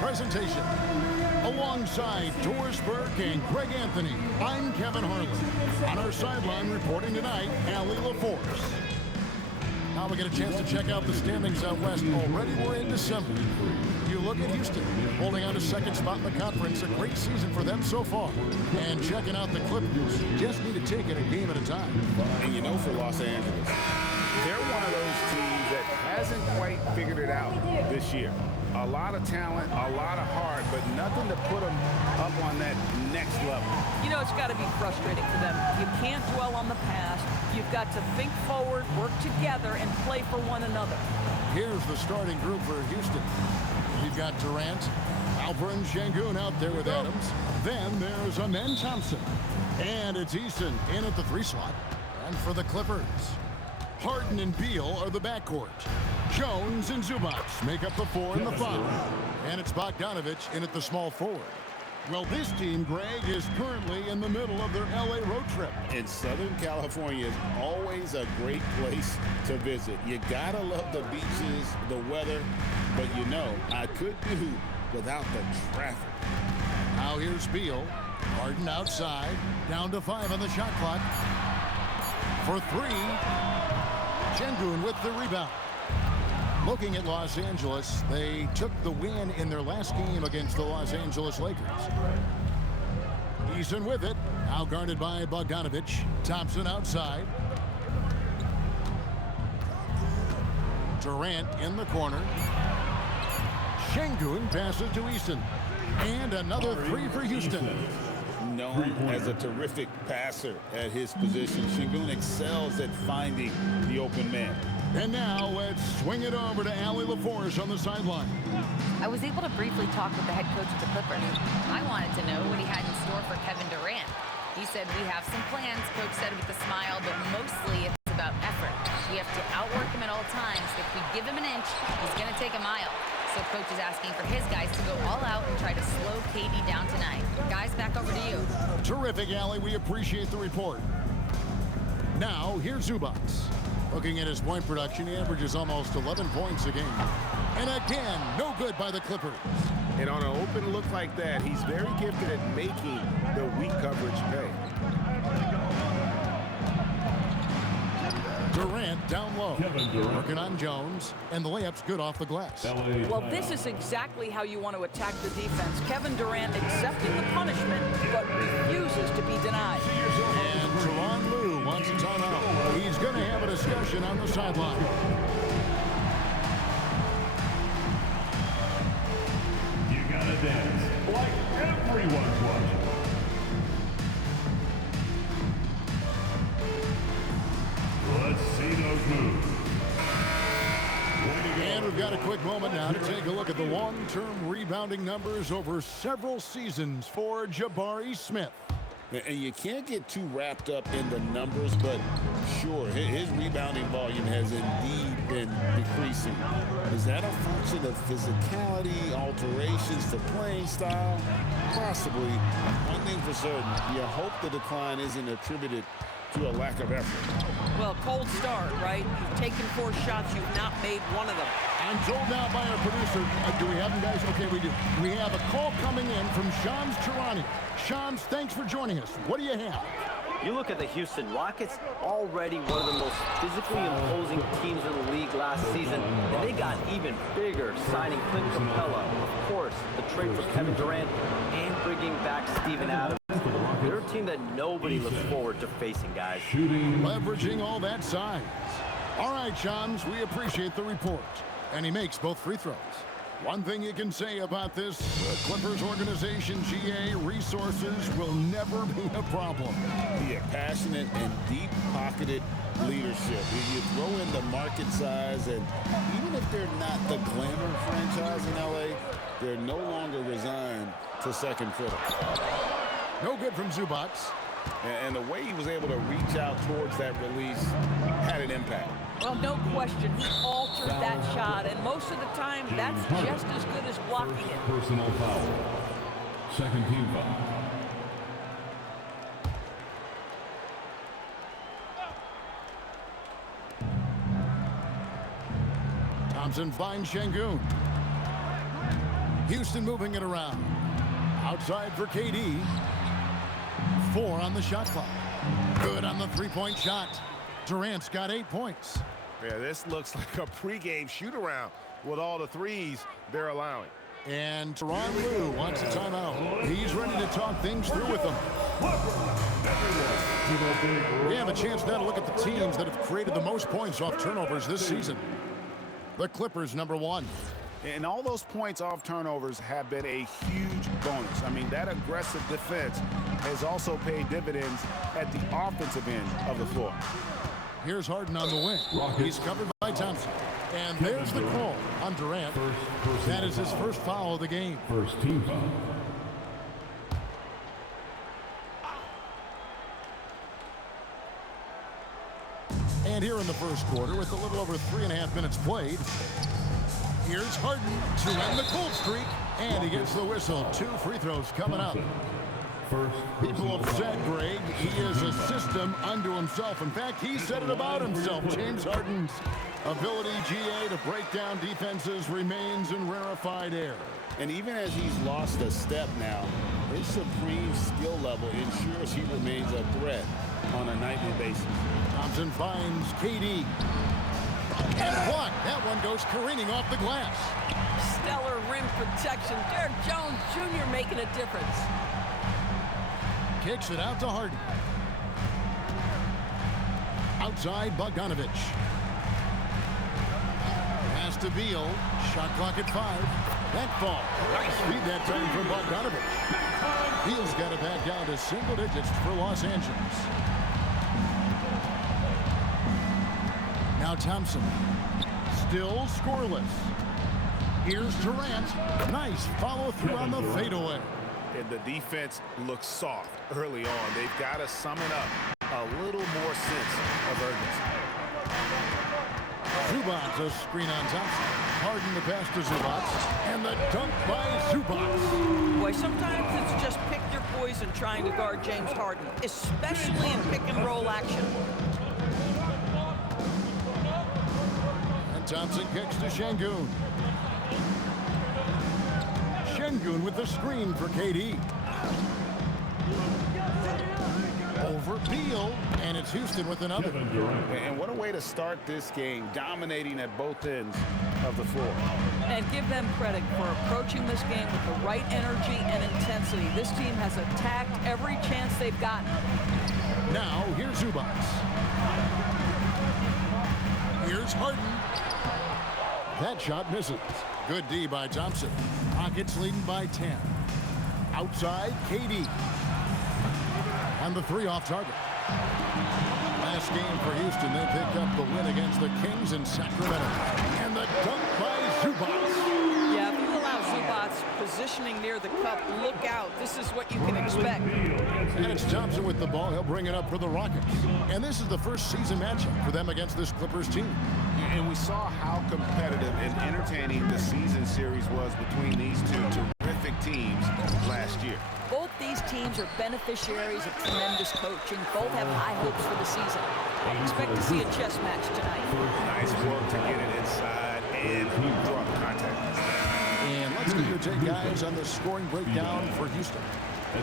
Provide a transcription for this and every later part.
presentation. Alongside Dorsberg and Greg Anthony, I'm Kevin Harlan. On our sideline reporting tonight, Allie LaForce. Now we get a chance to check out the standings out west. Already we're in December. You look at Houston, holding on to second spot in the conference. A great season for them so far. And checking out the Clippers. Just need to take it a game at a time. And you know, for Los Angeles, they're one of those teams that hasn't quite figured it out this year. A lot of talent, a lot of heart, but nothing to put them up on that next level. You know, it's got to be frustrating for them. You can't dwell on the past. You've got to think forward, work together, and play for one another. Here's the starting group for Houston. You've got Durant, Alperen Sengun out there with Adams. Then there's Amen Thompson. And it's Eason in at the 3 slot. And for the Clippers, Harden and Beal are the backcourt. Jones and Zubac make up the 4 and the 5. And it's Bogdanovich in at the small forward. Well, this team, Greg, is currently in the middle of their L.A. road trip. And Southern California is always a great place to visit. You gotta love the beaches, the weather, but you know, I could do without the traffic. Now here's Beal. Harden outside, down to 5 on the shot clock. For 3, Sengun with the rebound. Looking at Los Angeles, they took the win in their last game against the Los Angeles Lakers. Eason with it, now guarded by Bogdanovich. Thompson outside. Durant in the corner. Sengun passes to Eason. And another 3 for Houston. Known as a terrific passer at his position, Sengun excels at finding the open man. And now let's swing it over to Allie LaForce on the sideline. I was able to briefly talk with the head coach of the Clippers. I wanted to know what he had in store for Kevin Durant. He said, we have some plans, coach said with a smile, but mostly it's about effort. We have to outwork him at all times. If we give him an inch, he's going to take a mile. So coach is asking for his guys to go all out and try to slow KD down tonight. Guys, back over to you. Terrific, Allie. We appreciate the report. Now, here's Zubac. Looking at his point production, he averages almost 11 points a game. And again, no good by the Clippers. And on an open look like that, he's very gifted at making the weak coverage pay. Durant down low, working on Jones, and the layup's good off the glass. Well, this is exactly how you want to attack the defense. Kevin Durant accepting the punishment, but refuses to be denied. And Tyronn Lue wants a timeout. He's going to have a discussion on the sideline. You gotta dance like everyone's watching. Let's see those moves. And we've got a quick moment now to take a look at the long-term rebounding numbers over several seasons for Jabari Smith. And you can't get too wrapped up in the numbers, but sure, his rebounding volume has indeed been decreasing. Is that a function of physicality, alterations to playing style? Possibly. One thing for certain, you hope the decline isn't attributed to a lack of effort. Well, cold start, right? You've taken 4 shots, you've not made one of them. I'm told now by our producer, do we have them, guys? Okay, we do. We have a call coming in from Shams Charania. Shams, thanks for joining us. What do you have? You look at the Houston Rockets, already one of the most physically imposing teams in the league last season, and they got even bigger, signing Clint Capella, of course, the trade for Kevin Durant, and bringing back Steven Adams. They're a team that nobody looks forward to facing, guys. Leveraging all that size. All right, Shams, we appreciate the report. And he makes both free throws. One thing you can say about this, the Clippers organization, GA, resources will never be a problem. Yeah, passionate and deep-pocketed leadership. You throw in the market size, and even if they're not the glamour franchise in LA, they're no longer resigned to second fiddle. No good from Zubac. And the way he was able to reach out towards that release had an impact. Well, no question, he altered that shot, and most of the time, that's just as good as blocking it. Personal foul. Second team foul. Thompson finds Sengun. Houston moving it around. Outside for KD. 4 on the shot clock. Good on the three-point shot. Durant's got 8 points. Yeah, this looks like a pregame shoot-around with all the threes they're allowing. And Tyronn Lue wants a timeout. He's ready to talk things through with them. We have a chance now to look at the teams that have created the most points off turnovers this season. The Clippers, number 1. And all those points off turnovers have been a huge bonus. I mean, that aggressive defense has also paid dividends at the offensive end of the floor. Here's Harden on the wing. He's covered by Thompson. And there's the call on Durant. That is his first foul of the game. First team foul. And here in the first quarter, with a little over 3.5 minutes played, here's Harden to end the cold streak. And he gets the whistle. 2 free throws coming up. People have said, Greg, he is a system unto himself. In fact, he said it about himself. James Harden's ability, GA, to break down defenses remains in rarefied air. And even as he's lost a step now, his supreme skill level ensures he remains a threat on a nightly basis. Thompson finds KD. And blocked. That one goes careening off the glass. Stellar rim protection. Derek Jones Jr. making a difference. Kicks it out to Harden. Outside, Bogdanovich. Pass to Beal. Shot clock at 5. That ball. Nice feed that time from Bogdanovich. Beal's got it back down to single digits for Los Angeles. Now Thompson. Still scoreless. Here's Durant. Nice follow through on the fadeaway. And the defense looks soft early on. They've got to summon up a little more sense of urgency. Zubac, a screen on Thompson. Harden the pass to Zubac. And the dunk by Zubac. Boy, sometimes it's just pick your poison trying to guard James Harden, especially in pick and roll action. And Thompson kicks to Şengün. Şengün with the screen for KD. Over Beal, and it's Houston with another. And what a way to start this game, dominating at both ends of the floor. And give them credit for approaching this game with the right energy and intensity. This team has attacked every chance they've gotten. Now, here's Zubac. Here's Harden. That shot misses. Good D by Thompson. Rockets leading by 10. Outside, KD. And the 3 off target. Last game for Houston, they picked up the win against the Kings in Sacramento. And the dunk by Zubac. Yeah, if you allow Zubac's positioning near the cup, look out. This is what you can expect. And it's Thompson with the ball. He'll bring it up for the Rockets. And this is the first season matchup for them against this Clippers team. And we saw how competitive and entertaining the season series was between these two terrific teams last year. Both these teams are beneficiaries of tremendous coaching. Both have high hopes for the season. I expect to see a chess match tonight. Nice work to get it inside and draw the contact. And let's get your take, guys, on the scoring breakdown for Houston.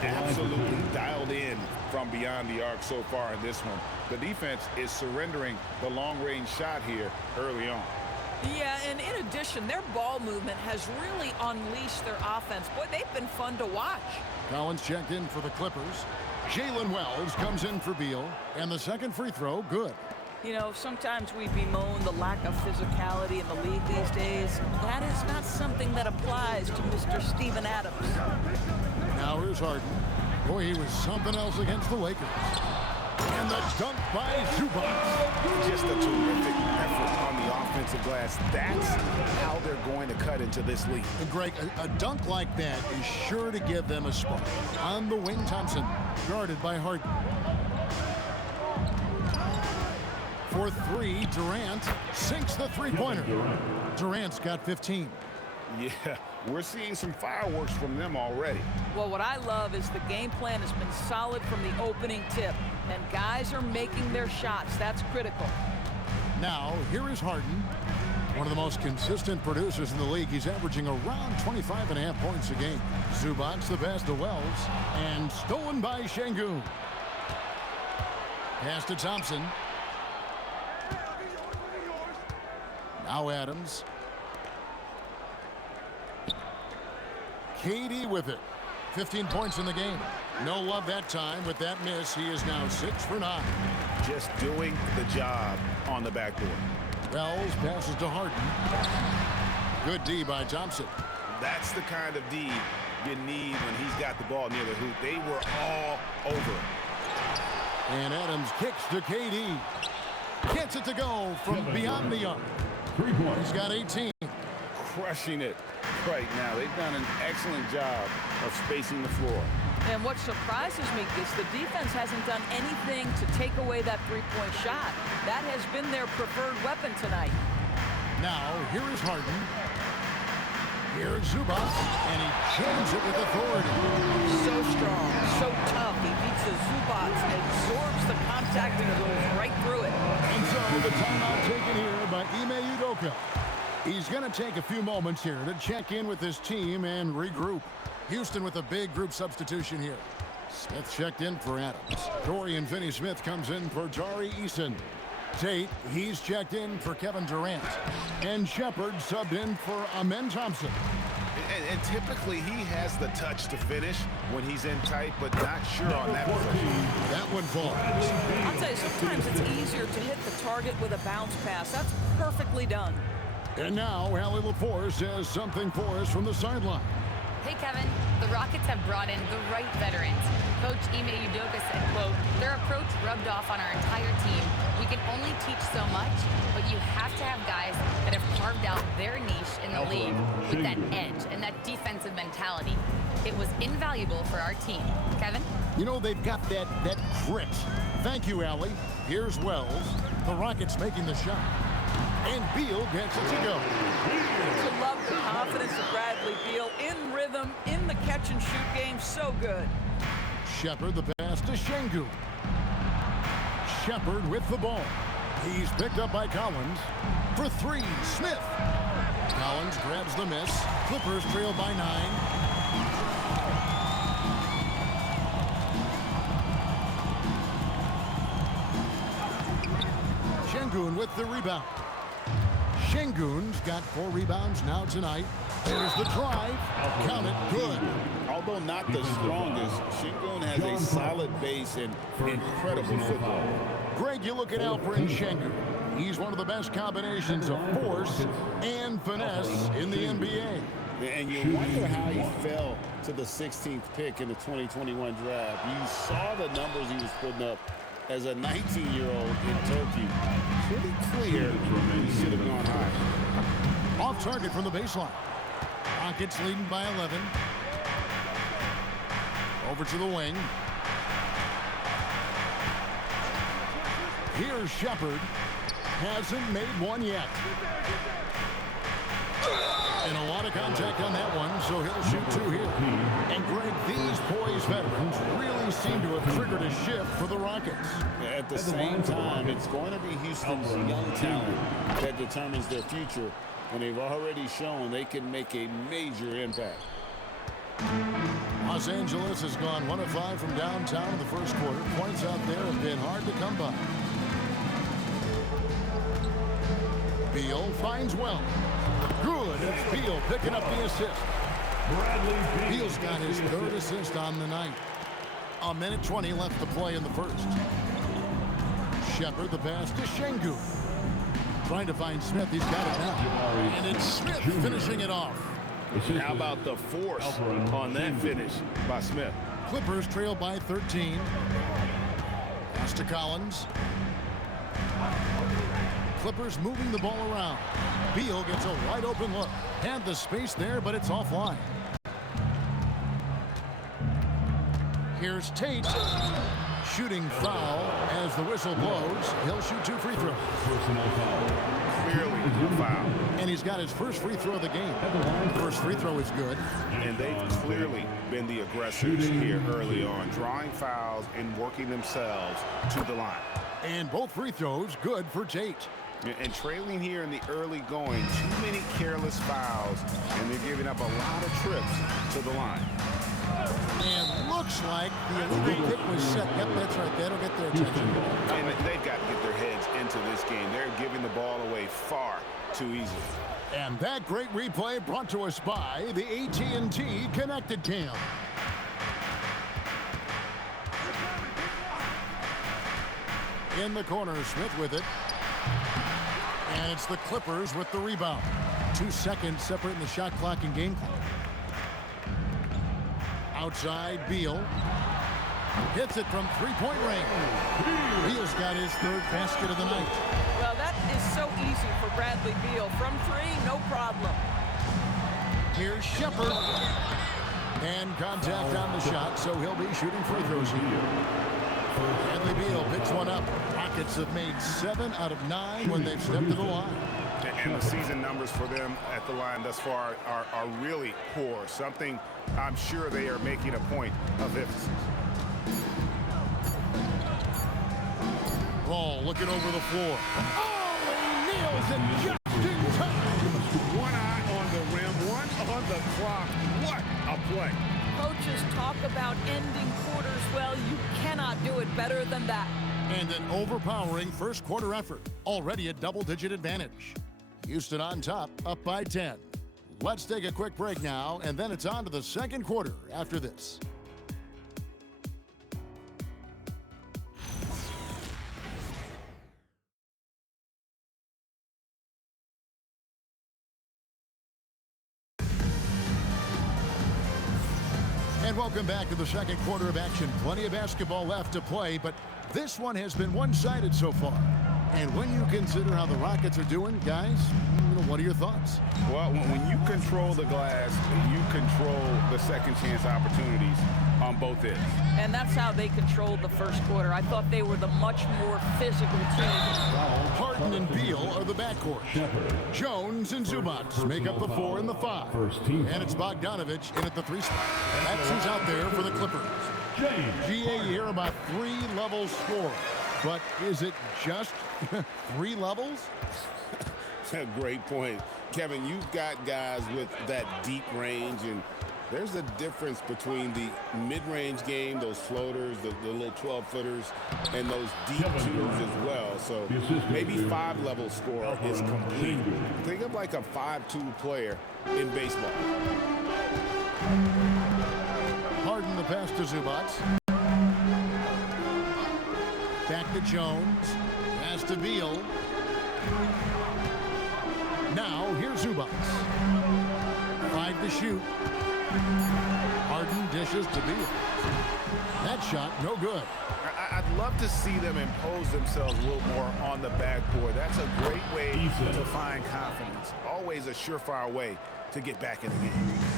Absolutely dialed in from beyond the arc so far in this one. The defense is surrendering the long-range shot here early on. Yeah, and in addition, their ball movement has really unleashed their offense. Boy, they've been fun to watch. Collins checked in for the Clippers. Jalen Wells comes in for Beal. And the second free throw, good. You know, sometimes we bemoan the lack of physicality in the league these days. That is not something that applies to Mr. Steven Adams. Now here's Harden. Boy, he was something else against the Lakers. And the dunk by Zubac. Just a terrific effort on the offensive glass. That's how they're going to cut into this league. And Greg, a dunk like that is sure to give them a spark. On the wing, Thompson, guarded by Harden. For 3, Durant sinks the three-pointer. Durant's got 15. Yeah, we're seeing some fireworks from them already. Well, what I love is the game plan has been solid from the opening tip, and guys are making their shots. That's critical. Now, here is Harden. One of the most consistent producers in the league. He's averaging around 25.5 points a game. Zubac the pass to Wells. And stolen by Şengün. Pass to Thompson. Now Adams. KD with it. 15 points in the game. No love that time with that miss. He is now 6 for 9. Just doing the job on the backboard. Wells passes to Harden. Good D by Thompson. That's the kind of D you need when he's got the ball near the hoop. They were all over it. And Adams kicks to KD. Gets it to go from beyond the arc. He's got 18. Crushing it right now. They've done an excellent job of spacing the floor. And what surprises me is the defense hasn't done anything to take away that three-point shot. That has been their preferred weapon tonight. Now, here is Harden. Here's Zubac, and he jams it with authority. So strong, so tough. He beats the Zubac, absorbs the contact, and goes right through it. And so the timeout taken here by Ime Udoka. He's going to take a few moments here to check in with his team and regroup. Houston with a big group substitution here. Smith checked in for Adams. Dorian Finney-Smith comes in for Tari Eason. Tate, he's checked in for Kevin Durant. And Shepard subbed in for Amen Thompson. And typically he has the touch to finish when he's in tight, but not sure on that possession. That one falls. I'll tell you, sometimes it's easier to hit the target with a bounce pass. That's perfectly done. And now Allie LaForce has something for us from the sideline. Hey, Kevin, the Rockets have brought in the right veterans. Coach Ime Udoka said, quote, their approach rubbed off on our entire team. We can only teach so much, but you have to have guys that have carved out their niche in the league with that edge and that defensive mentality. It was invaluable for our team. Kevin? You know, they've got that grit. Thank you, Allie. Here's Wells. The Rockets making the shot. And Beal gets it to go. I love the confidence of Bradley Beal in rhythm, in the catch-and-shoot game. So good. Shepard the pass to Şengün. Shepard with the ball. He's picked up by Collins. For 3, Smith. Collins grabs the miss. Clippers trail by 9. Şengün with the rebound. Şengün's got 4 rebounds now tonight. There's the drive. Count it. Good. Although not the strongest, Şengün has a solid base and incredible football. Greg, you look at Alperen Şengün. He's one of the best combinations of force and finesse in the NBA. And you wonder how he fell to the 16th pick in the 2021 draft. You saw the numbers he was putting up as a 19-year-old in Turkey. Pretty clear he should have gone high. Off target from the baseline. Rockets leading by 11. Over to the wing. Here's Shepard. Hasn't made one yet. And a lot of contact on that one, so he'll shoot 2 here. And Greg, these poised veterans really seem to have triggered a shift for the Rockets. At the same time, it's going to be Houston's young talent that determines their future, and they've already shown they can make a major impact. Los Angeles has gone 1 of 5 from downtown in the first quarter. Points out there have been hard to come by. Beal finds Wells. Good. It's Beal picking up the assist. Beal's got his 3rd assist on the night. 1:20 left to play in the first. Shepard the pass to Şengün. Trying to find Smith. He's got it now. And it's Smith finishing it off. How about the force on that finish by Smith? Clippers trail by 13. Pass to Collins. Clippers moving the ball around. Beal gets a wide open look. Had the space there, but it's offline. Here's Tate. Shooting foul as the whistle blows. He'll shoot 2 free throws. Clearly a foul. And he's got his first free throw of the game. The first free throw is good. And they've clearly been the aggressors here early on, drawing fouls and working themselves to the line. And both free throws good for Tate. And trailing here in the early going, too many careless fouls, and they're giving up a lot of trips to the line. And looks like the illegal kick was set. Yep, that's right. That'll get their attention. And they've got to get their heads into this game. They're giving the ball away far too easily. And that great replay brought to us by the AT&T Connected Cam. In the corner, Smith with it. And it's the Clippers with the rebound. 2 seconds separating the shot clock and game clock. Outside, Beal. Hits it from three-point range. Beal's got his third basket of the night. Well, that is so easy for Bradley Beal. From three, no problem. Here's Shepard. And contact on the shot, so he'll be shooting free throws here. Bradley Beal picks one up. Rockets have made 7 out of 9 when they've stepped to the line. And the season numbers for them at the line thus far are really poor. Something I'm sure they are making a point of emphasis. Ball looking over the floor. Oh, he nails it just in time. One eye on the rim, one on the clock. What a play. Coaches talk about ending quarters. Well, you cannot do it better than that. And an overpowering first quarter effort. Already a double-digit advantage. Houston on top, up by 10. Let's take a quick break now, and then it's on to the second quarter after this. And welcome back to the second quarter of action. Plenty of basketball left to play, but this one has been one-sided so far. And when you consider how the Rockets are doing, guys, what are your thoughts? Well, when you control the glass, you control the second chance opportunities on both ends. And that's how they controlled the first quarter. I thought they were the much more physical team. Harden and Beal are the backcourt. Jones and Zubac make up the 4 and the 5. And it's Bogdanovich in at the 3 spot. That's who's out there for the Clippers. GA here about 3 levels scorer. But is it just 3 levels? That's a great point. Kevin, you've got guys with that deep range, and there's a difference between the mid-range game, those floaters, the little 12-footers, and those deep twos as well. So maybe 5-level score is complete. Think of like a 5-2 player in baseball. Harden the pass to Zubac. Back to Jones. Pass to Beal. Now, here's Zubac. 5 to shoot. Harden dishes to Beal. That shot, no good. I'd love to see them impose themselves a little more on the backboard. That's a great way to find confidence. Always a surefire way to get back in the game.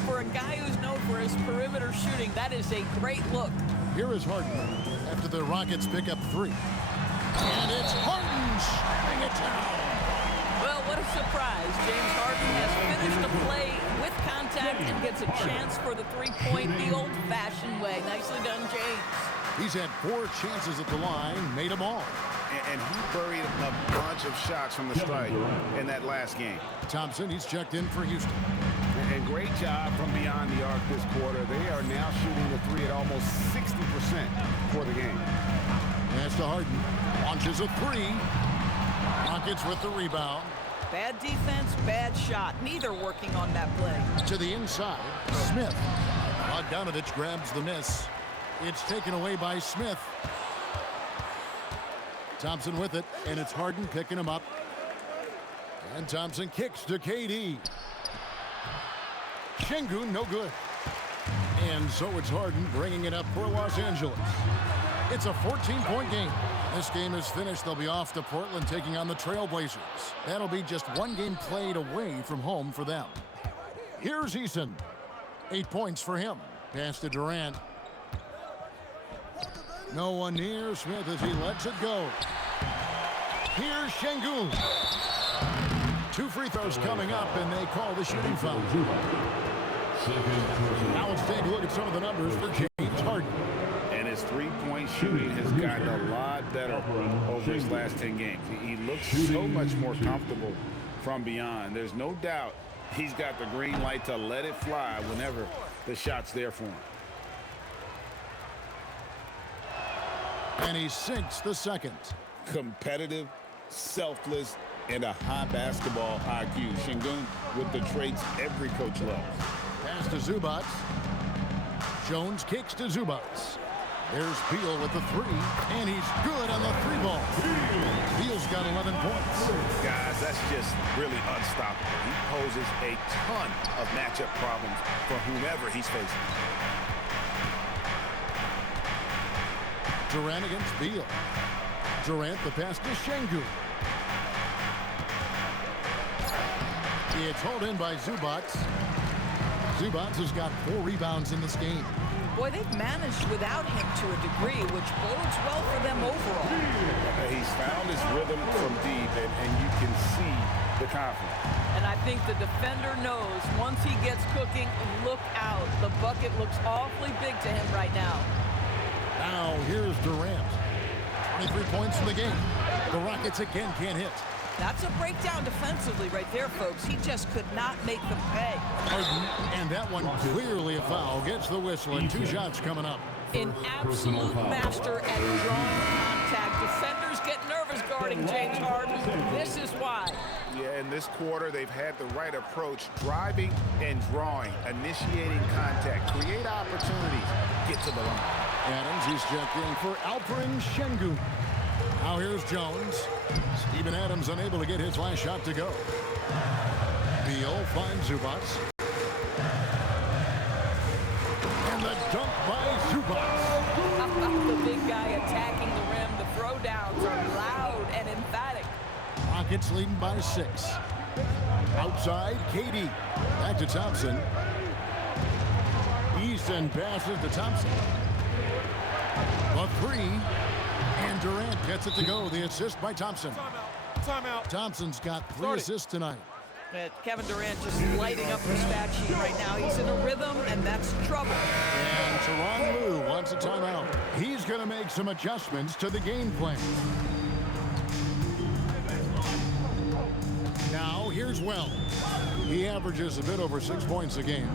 For a guy who's known for his perimeter shooting, that is a great look. Here is Harden after the Rockets pick up 3. And it's Harden shutting it down. Well, what a surprise. James Harden has finished the play with contact and gets a chance for the 3-point the old-fashioned way. Nicely done, James. He's had 4 chances at the line, made them all. And he buried a bunch of shots from the stripe in that last game. Thompson, he's checked in for Houston. And great job from beyond the arc this quarter. They are now shooting the 3 at almost 60% for the game. Pass to Harden. Launches a 3. Rockets with the rebound. Bad defense, bad shot. Neither working on that play. To the inside, Smith. Bogdanovich grabs the miss. It's taken away by Smith. Thompson with it, and it's Harden picking him up. And Thompson kicks to KD. Şengün, no good. And so it's Harden bringing it up for Los Angeles. It's a 14-point game. This game is finished. They'll be off to Portland taking on the Trailblazers. That'll be just 1 game played away from home for them. Here's Eason. 8 points for him. Pass to Durant. No one near Smith as he lets it go. Here's Şengün. 2 free throws coming up, and they call the shooting foul. Now let's take a look at some of the numbers for James Harden. And his three-point shooting has gotten a lot better over his last 10 games. He looks so much more comfortable from beyond. There's no doubt he's got the green light to let it fly whenever the shot's there for him. And he sinks the second. Competitive, selfless, and a high basketball IQ. Şengün with the traits every coach loves. Pass to Zubac. Jones kicks to Zubac. There's Beal with the three, and he's good on the three ball. Beal's got 11 points. Guys, that's just really unstoppable. He poses a ton of matchup problems for whomever he's facing. Durant against Beal. Durant the pass to Şengün. It's hauled in by Zubac. Zubac has got 4 rebounds in this game. Boy, they've managed without him to a degree, which bodes well for them overall. He's found his rhythm from deep, and you can see the confidence. And I think the defender knows once he gets cooking, look out. The bucket looks awfully big to him right now. Now here's Durant. 23 points in the game. The Rockets again can't hit. That's a breakdown defensively right there, folks. He just could not make them pay. Harden, and that one clearly a foul. Gets the whistle, and 2 shots coming up. An absolute master at drawing contact. Defenders get nervous guarding James Harden. This is why. Yeah, in this quarter, they've had the right approach, driving and drawing, initiating contact, create opportunities, get to the line. Adams, he's checked in for Alperen Şengün. Now here's Jones. Steven Adams unable to get his last shot to go. Beal finds Zubac. And the dunk by Zubac. The big guy attacking the rim. The throwdowns are loud and emphatic. Rockets leading by 6. Outside, KD. Back to Thompson. Easton passes to Thompson. A 3. And Durant gets it to go. The assist by Thompson. Timeout. Thompson's got 3 assists tonight. Kevin Durant just lighting up the stat sheet right now. He's in a rhythm, and that's trouble. And Tyronn Lue wants a timeout. He's going to make some adjustments to the game plan. Now, here's Wells. He averages a bit over 6 points a game.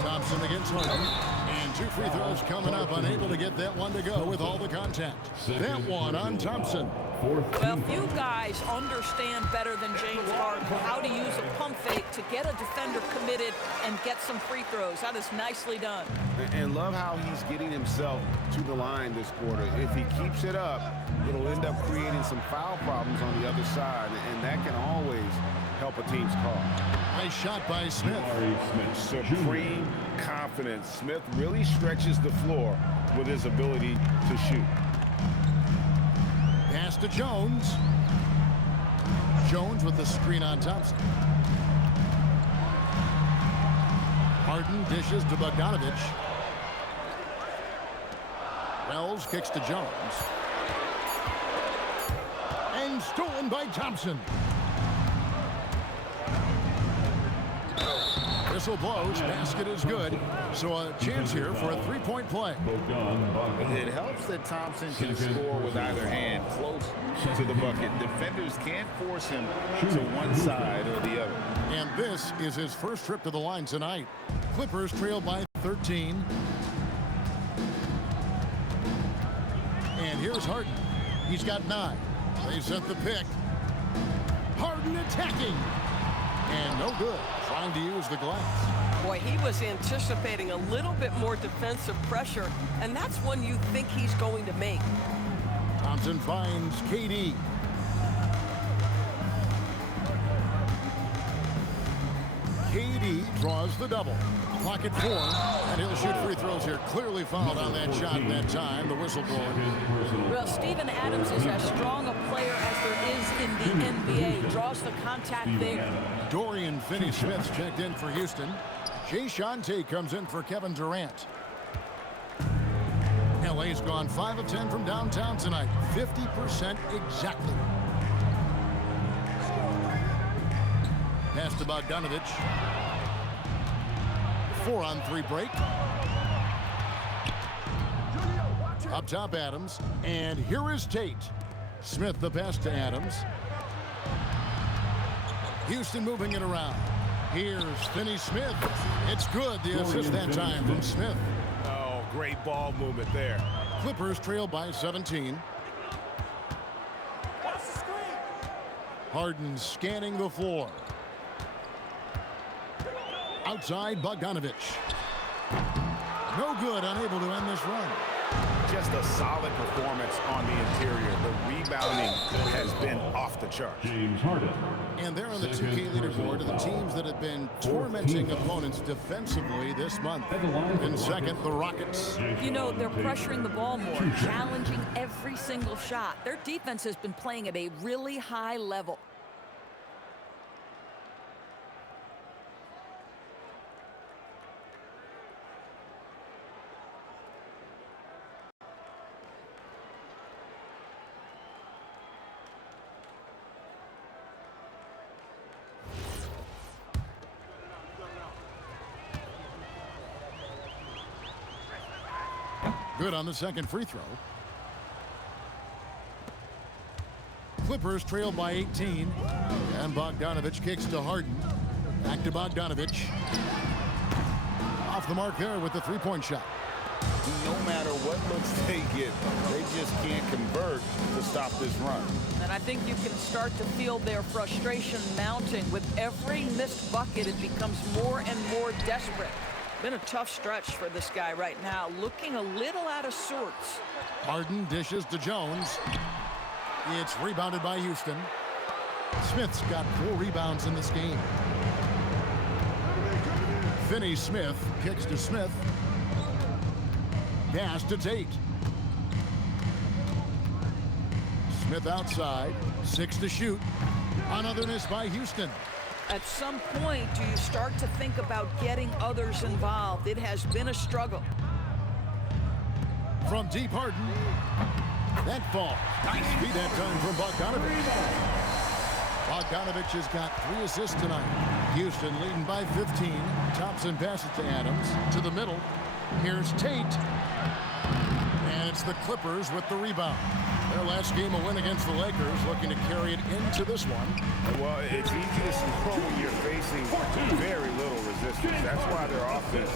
Thompson against Harden. And 2 free throws coming up. Unable to get that one to go with all the contact. That one on Thompson. Well, few guys understand better than James Harden how to use a pump fake to get a defender committed and get some free throws. That is nicely done. And love how he's getting himself to the line this quarter. If he keeps it up, it'll end up creating some foul problems on the other side, and that can always help a team's cause. Nice shot by Smith. Supreme confidence. Smith really stretches the floor with his ability to shoot. Pass to Jones. Jones with the screen on Thompson. Harden dishes to Bogdanović. Wells kicks to Jones. And stolen by Thompson. Whistle blows. Basket is good. So a chance here for a 3-point play. It helps that Thompson can score with either hand close to the bucket. Defenders can't force him to one side or the other. And this is his first trip to the line tonight. Clippers trail by 13. And here's Harden. He's got 9. They sent the pick. Harden attacking. And no good. Trying to use the glass. Boy, he was anticipating a little bit more defensive pressure, and that's one you think he's going to make. Thompson finds KD. KD draws the double. Clock at 4, and he'll shoot free throws here. Clearly fouled on that shot that time. The whistle blower. Well, Steven Adams is as strong a player as there is in the NBA. Draws the contact there. Dorian Finney-Smith's checked in for Houston. Jay Shante comes in for Kevin Durant. LA's gone 5 of 10 from downtown tonight. 50% exactly. Pass to Bogdanović. 4-on-3 break. Up top, Adams. And here is Tate. Smith the pass to Adams. Houston moving it around. Here's Finney Smith. It's good. The assist that time from Smith. Oh, great ball movement there. Clippers trail by 17. Harden scanning the floor. Outside, Bogdanovich. No good, unable to end this run. Just a solid performance on the interior. The rebounding has been off the chart. James Harden. And they're on the 2K leaderboard of the teams that have been tormenting opponents defensively this month. In second, the Rockets. You know, they're pressuring the ball more, challenging every single shot. Their defense has been playing at a really high level. Good on the second free throw. Clippers trail by 18. And Bogdanovich kicks to Harden. Back to Bogdanovich. Off the mark there with the three-point shot. No matter what looks they get, they just can't convert to stop this run. And I think you can start to feel their frustration mounting. With every missed bucket, it becomes more and more desperate. Been a tough stretch for this guy right now, looking a little out of sorts. Harden dishes to Jones. It's rebounded by Houston. Smith's got 4 rebounds in this game. Finney Smith kicks to Smith. Pass to Tate. Smith outside. 6 to shoot. Another miss by Houston. At some point, do you start to think about getting others involved? It has been a struggle. From deep, Harden. That falls. Nice feed that time from Bogdanovich. Bogdanovich has got 3 assists tonight. Houston leading by 15. Thompson passes to Adams. To the middle. Here's Tate. And it's the Clippers with the rebound. Their last game, a win against the Lakers, looking to carry it into this one. Well, it's easy to score when you're facing very little resistance. That's why their offense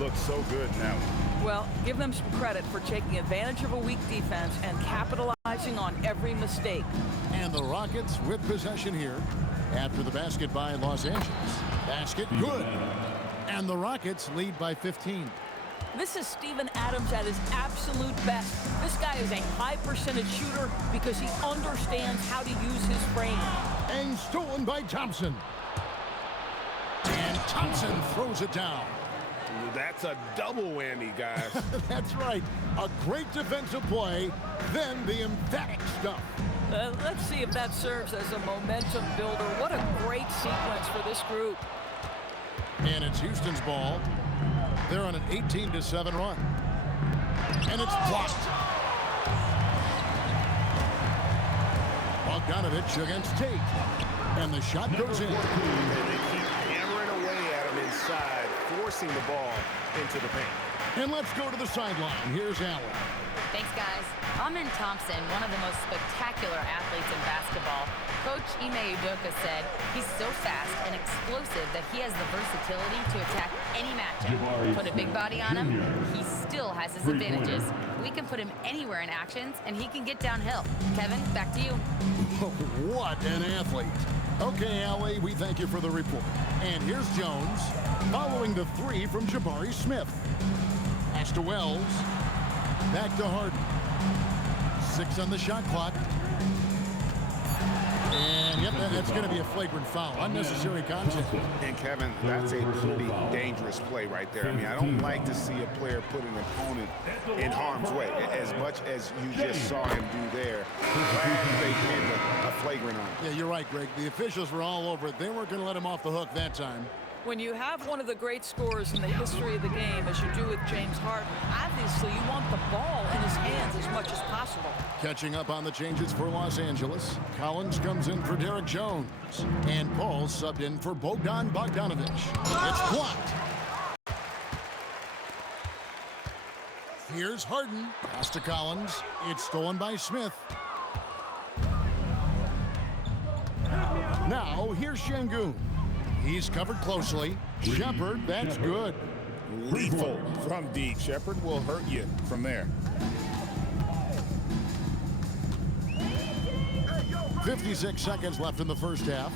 looks so good now. Well, give them some credit for taking advantage of a weak defense and capitalizing on every mistake. And the Rockets with possession here after the basket by Los Angeles. Basket good. And the Rockets lead by 15. This is Steven Adams at his absolute best. This guy is a high percentage shooter because he understands how to use his frame. And stolen by Thompson. And Thompson throws it down. That's a double whammy, guys. That's right. A great defensive play, then the emphatic stuff. Let's see if that serves as a momentum builder. What a great sequence for this group. And it's Houston's ball. They're on an 18-7 run. And it's blocked. Bogdanovich against Tate. And the shot goes in. And they keep hammering away at him inside, forcing the ball into the paint. And let's go to the sideline. Here's Allen. Thanks, guys. Amin Thompson, one of the most spectacular athletes in basketball. Coach Ime Udoka said he's so fast and explosive that he has the versatility to attack any matchup. Put a big body on him, he still has his advantages. We can put him anywhere in actions, and he can get downhill. Kevin, back to you. What an athlete. Okay, Allie, we thank you for the report. And here's Jones, following the 3 from Jabari Smith. Pass to Wells. Back to Harden. 6 on the shot clock. And yep, that's going to be a flagrant foul. Unnecessary contact. And Kevin, that's a pretty dangerous play right there. I mean, I don't like to see a player put an opponent in harm's way as much as you just saw him do there. Glad they pinned a flagrant on him. Yeah, you're right, Greg. The officials were all over it. They weren't going to let him off the hook that time. When you have one of the great scorers in the history of the game, as you do with James Harden, obviously you want the ball in his hands as much as possible. Catching up on the changes for Los Angeles. Collins comes in for Derek Jones. And Paul subbed in for Bogdan Bogdanovich. It's blocked. Here's Harden. Pass to Collins. It's stolen by Smith. Now, here's Şengün. He's covered closely. Shepherd, that's good. Lethal from deep. Shepherd will hurt you from there. 56 seconds left in the first half.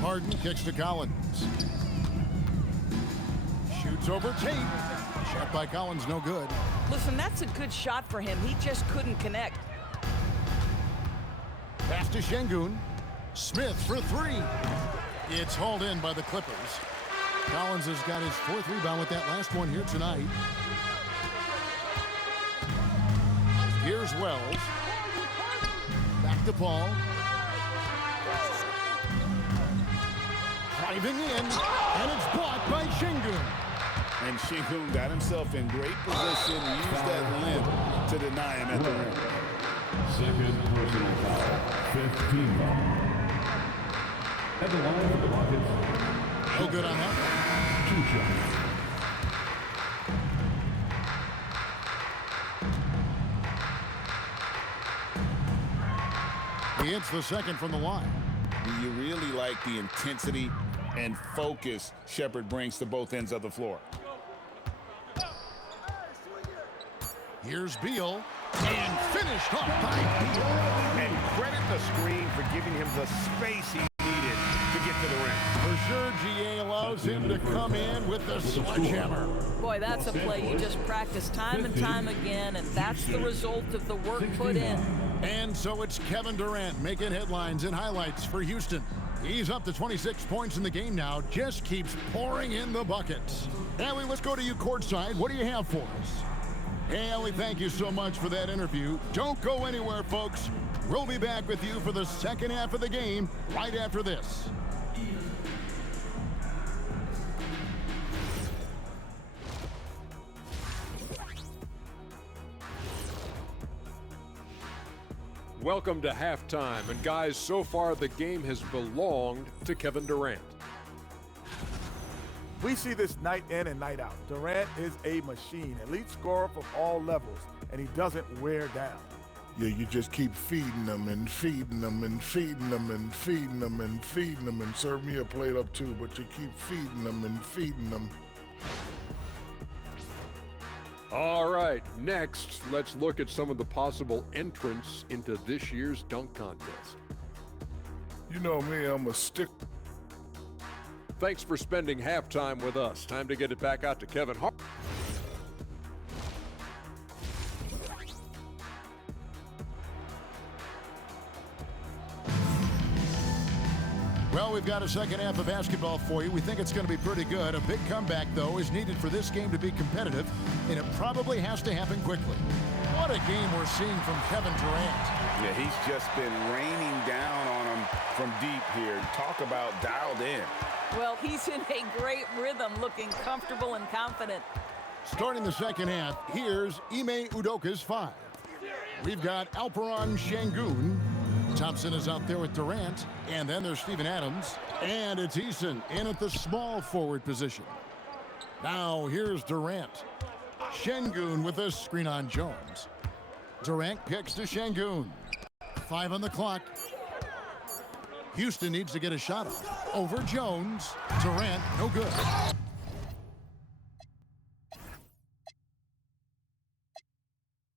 Harden kicks to Collins. Shoots over Tate. Shot by Collins, no good. Listen, that's a good shot for him. He just couldn't connect. Pass to Şengün. Smith for three. It's hauled in by the Clippers. Collins has got his fourth rebound with that last one here tonight. Here's Wells. Back to Paul. Driving in, and it's blocked by Şengün. And Şengün got himself in great position, used that limp to deny him at the rim. Second personal foul. 15 foul. At the line for the Rockets. No good on that. 2 shots. He hits the second from the line. You really like the intensity and focus Shepherd brings to both ends of the floor. Here's Beal. And finished off by Beal. And credit the screen for giving him the space he needed to get to the rim. For sure, GA allows him to come in with the sledgehammer. Boy, that's a play you just practice time and time again, and that's the result of the work put in. And so it's Kevin Durant making headlines and highlights for Houston. He's up to 26 points in the game now, just keeps pouring in the buckets. Allie, let's go to you courtside. What do you have for us? Hey, Allie, thank you so much for that interview. Don't go anywhere, folks. We'll be back with you for the second half of the game right after this. Welcome to halftime, and guys, so far the game has belonged to Kevin Durant. We see this night in and night out. Durant is a machine, elite scorer from all levels, and he doesn't wear down. Yeah, you just keep feeding them and feeding them and feeding them and feeding them and feeding them, and serve me a plate up too, but you keep feeding them and feeding them. All right, next, let's look at some of the possible entrants into this year's dunk contest. You know me, I'm a stick. Thanks for spending halftime with us. Time to get it back out to Kevin Hart. Well, we've got a second half of basketball for you. We think it's going to be pretty good. A big comeback, though, is needed for this game to be competitive, and it probably has to happen quickly. What a game we're seeing from Kevin Durant. Yeah, he's just been raining down on him from deep here. Talk about dialed in. Well, he's in a great rhythm, looking comfortable and confident. Starting the second half, here's Ime Udoka's 5. We've got Alperen Şengün. Thompson is out there with Durant, and then there's Steven Adams, and it's Eason in at the small forward position. Now here's Durant. Şengün with a screen on Jones. Durant kicks to Şengün. 5 on the clock. Houston needs to get a shot off. Over Jones. Durant, no good.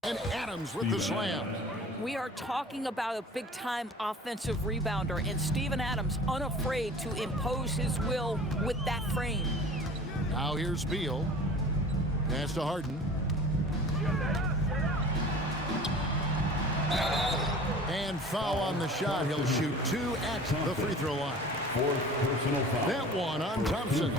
And Adams with the slam. We are talking about a big-time offensive rebounder, and Steven Adams unafraid to impose his will with that frame. Now here's Beal. Pass to Harden. And foul on the shot. He'll shoot 2 at the free throw line. Fourth personal foul. That one on Thompson.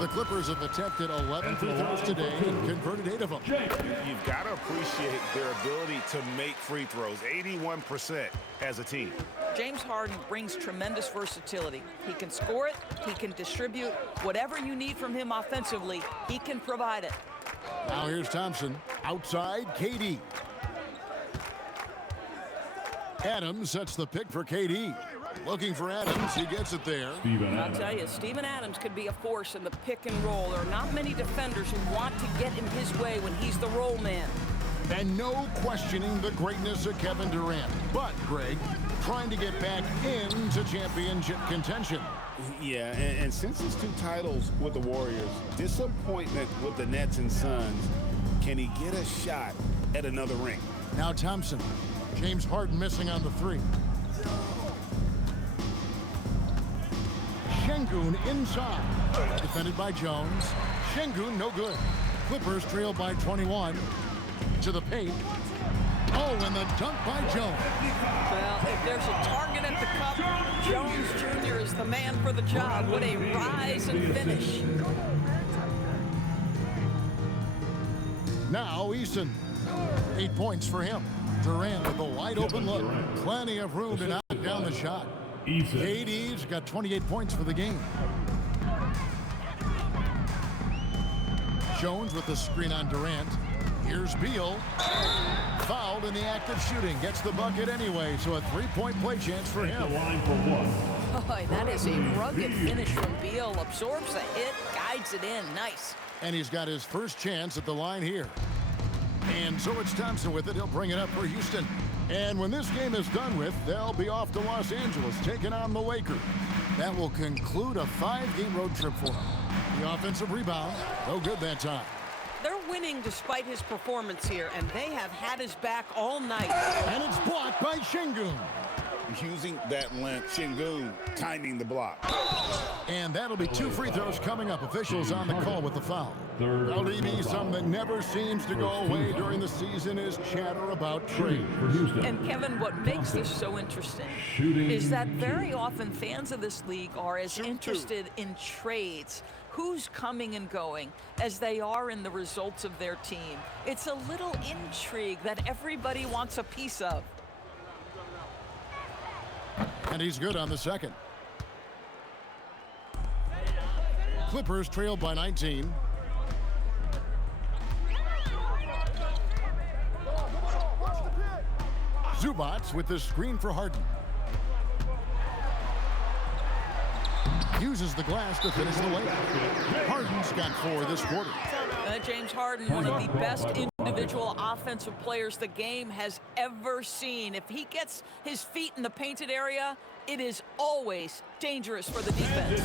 The Clippers have attempted 11 free throws today and converted 8 of them. You've got to appreciate their ability to make free throws, 81% as a team. James Harden brings tremendous versatility. He can score it, he can distribute. Whatever you need from him offensively, he can provide it. Now here's Thompson. Outside, KD. Adams sets the pick for KD. Looking for Adams. He gets it there. I'll tell you, Steven Adams could be a force in the pick and roll. There are not many defenders who want to get in his way when he's the roll man. And no questioning the greatness of Kevin Durant. But, Greg, trying to get back into championship contention. Yeah, and since his 2 titles with the Warriors, disappointment with the Nets and Suns, can he get a shot at another ring? Now Thompson. James Harden missing on the 3. Şengün inside. Defended by Jones. Şengün no good. Clippers trail by 21. To the paint. Oh, and the dunk by Jones. Well, if there's a target at the cup, Jones Jr. is the man for the job. What a rise and finish. Now Eason. 8 points for him. Durant with a wide open look. Plenty of room to knock down the shot. KD's got 28 points for the game. Jones with the screen on Durant. Here's Beal. Fouled in the act of shooting. Gets the bucket anyway, so a 3-point play chance for him. Boy, that is a rugged finish from Beal. Absorbs the hit, guides it in. Nice. And he's got his first chance at the line here. And so it's Thompson with it. He'll bring it up for Houston. And when this game is done with, they'll be off to Los Angeles, taking on the Lakers. That will conclude a 5-game road trip for him. The offensive rebound, no good that time. They're winning despite his performance here, and they have had his back all night. And it's blocked by Şengün. Using that length, Şengün timing the block. And that'll be 2 free throws coming up. Officials on the call with the foul. LDB, something that never seems to go away during the season is chatter about trade. And Kevin, what makes this so interesting is that very often fans of this league are as interested in trades, who's coming and going, as they are in the results of their team. It's a little intrigue that everybody wants a piece of. And he's good on the second. Clippers trailed by 19. Zubac with the screen for Harden. Uses the glass to finish the layup. Harden's got 4 this quarter. James Harden, one of the best individual offensive players the game has ever seen. If he gets his feet in the painted area, it is always dangerous for the defense.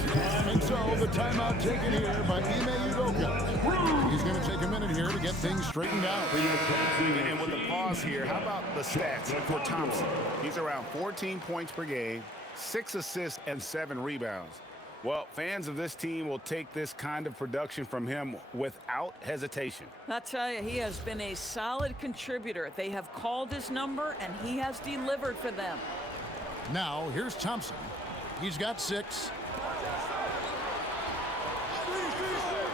And so the timeout taken here by Ime Udoka. He's going to take a minute here to get things straightened out. And with the pause here, how about the stats for Thompson? He's around 14 points per game, 6 assists, and 7 rebounds. Well, fans of this team will take this kind of production from him without hesitation. I'll tell you, he has been a solid contributor. They have called his number, and he has delivered for them. Now, here's Thompson. He's got 6.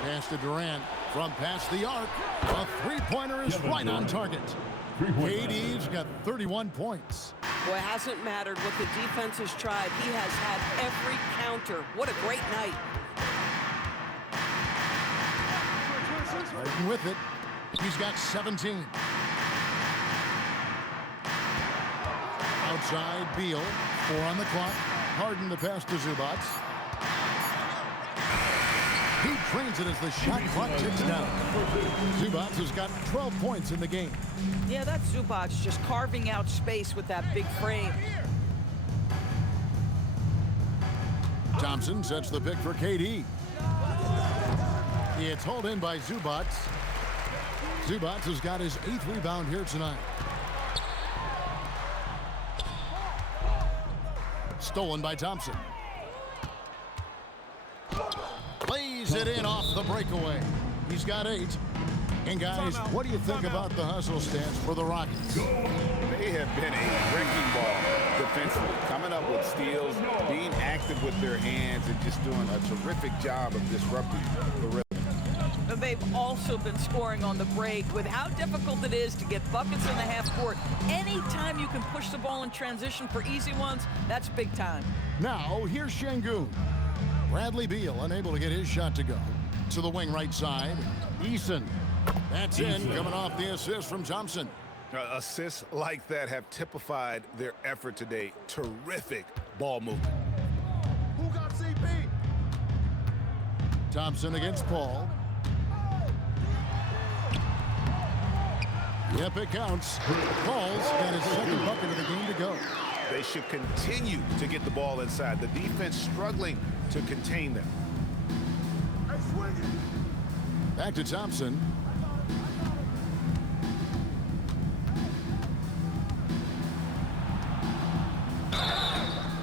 Pass to Durant from past the arc. A 3-pointer is right on target. KD's got 31 points. Boy, it hasn't mattered what the defense has tried. He has had every counter. What a great night. Right with it. He's got 17. Outside, Beal. 4 on the clock. Harden the pass to Zubac. He trains it as the shot clock ticks down. Zubac has got 12 points in the game. Yeah, that's Zubac just carving out space with that big frame. Thompson sets the pick for KD. It's hauled in by Zubac. Zubac has got his 8th rebound here tonight. Stolen by Thompson. Plays it in off the breakaway. He's got 8. And guys, what do you think about the hustle stance for the Rockets? They have been a wrecking ball defensively, coming up with steals, being active with their hands, and just doing a terrific job of disrupting the rhythm. But they've also been scoring on the break. With how difficult it is to get buckets in the half court, anytime you can push the ball in transition for easy ones, that's big time. Now, here's Şengün. Bradley Beal unable to get his shot to go. To the wing right side, Eason. That's in, coming off the assist from Thompson. Assists like that have typified their effort today. Terrific ball movement. Who got CP? Thompson against Paul. Yep, it counts. Paul's got his second bucket of the game to go. They should continue to get the ball inside. The defense struggling to contain them. Back to Thompson.